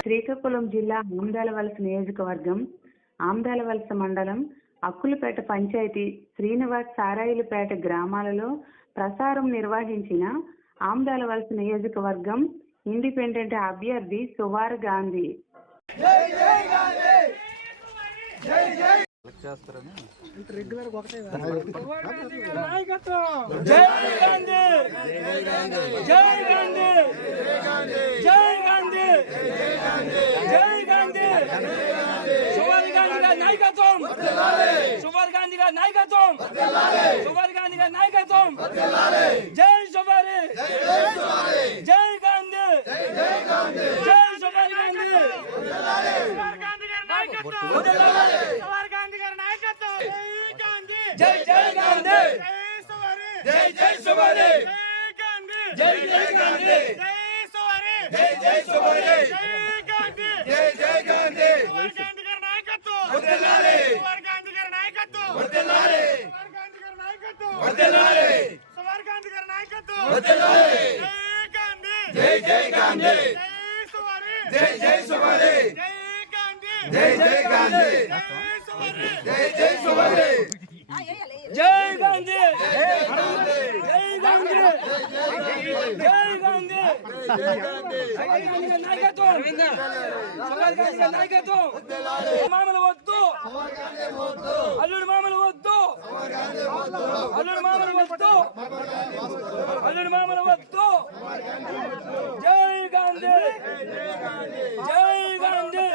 శ్రీకాకుళం జిల్లా ఆమ్దాలవలస నియోజకవర్గం ఆమ్దాలవలస మండలం అక్కులపేట పంచాయతీ శ్రీనివాస్ సారాయిలపేట గ్రామాలలో ప్రసారం నిర్వహించిన ఆమ్దాలవలస నియోజకవర్గం ఇండిపెండెంట్ అభ్యర్థి సువార్ గాంధీ! జై గాంధీ జై గాంధీ జై గాంధీ జై గాంధీ జై గాంధీ సువారి గాంధీ గారి నాయకత్వం సువారి గాంధీ గారి నాయకత్వం సువారి గాంధీ గారి నాయకత్వం జై సువారి జై గాంధీ జై సువారి గాంధీ జై జై గాంధీ జై జై సువారి జై జై గాంధీ జై జై సువారి జై జై గాంధీ వర్ధిల్లాలి వర్ధిల్లాలి వర్ధిల్లాలి వర్ధిల్లాలి జై జై గాంధీ జై జై సువారి జై జై గాంధీ జై జై సువారి జై గాంధీ! జై గాంధీ! జై గాంధీ! నాయకత్వం! నాయకత్వం! మామలు వద్దు! అల్లుడు మామలు వద్దు! అల్లుడు మామలు వద్దు! అల్లుడు మామలు వద్దు! జై గాంధీ! జై గాంధీ!